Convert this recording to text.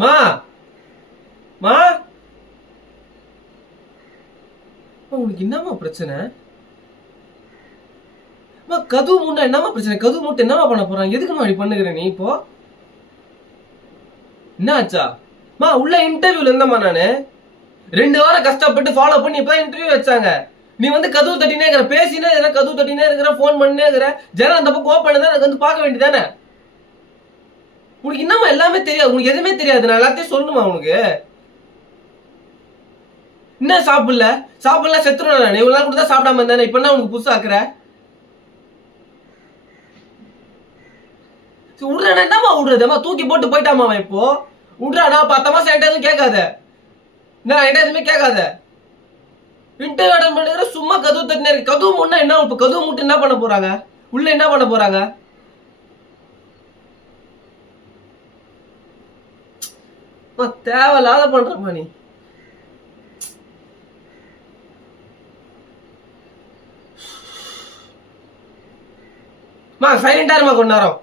மா மா உனக்கு என்னமா பிரச்சனை? கதவு மூட்டை என்னமா பிரச்சனை? கதவு மூட்டை என்னமா பண்ண போறாங்க? எதுக்குமா இப்படி பண்ணுகிற நீ? இப்போ என்ன ஆச்சா? உள்ள இன்டர்வியூல இருந்தமா நானு 2 வாரம் கஷ்டப்பட்டு ஃபாலோ பண்ணி இப்பதான் இன்டர்வியூ வச்சாங்க. நீ வந்து கதவு தட்டினே இருக்கிற, பேசினே இருக்கிற, கதவு தட்டினே இருக்கிற, போன் பண்ணினே இருக்கிற, ஜனம் அந்த பக்கம் ஓப்பன் தான் எனக்கு வந்து பார்க்க வேண்டியதானே? உனக்கு என்னமா எல்லாமே தெரியாது? உனக்கு எதுவுமே தெரியாது. நான் எல்லாத்தையும் சொல்லணுமா உனக்கு? என்ன சாப்பிடல செத்துருவேன் நான். இவ்வளவு நாள் கூட தான் சாப்பிடாம இருந்தானே, இப்ப என்ன உனக்கு புதுசா ஆக்குற? விடுறா என்னமா விடுறதுமா? தூக்கி போட்டு போயிட்டாமா அவன். இப்போ விடுறாடா, 10 மாசம் என்கிட்ட எதுவும் கேட்காத. நான் என்கிட்ட எதுவுமே கேட்காத. இன்டர்வியூ அட்டன் பண்ணுற சும்மா கதவு தட்டினே இருக்கு. கதவு முன்னா என்ன? இப்ப கதவு மூட்டு என்ன பண்ண போறாங்க? உள்ள என்ன பண்ண போறாங்க? தேவையில்லாத பண்றமா நீ. சைலண்டா இருமா கொஞ்ச நேரம்.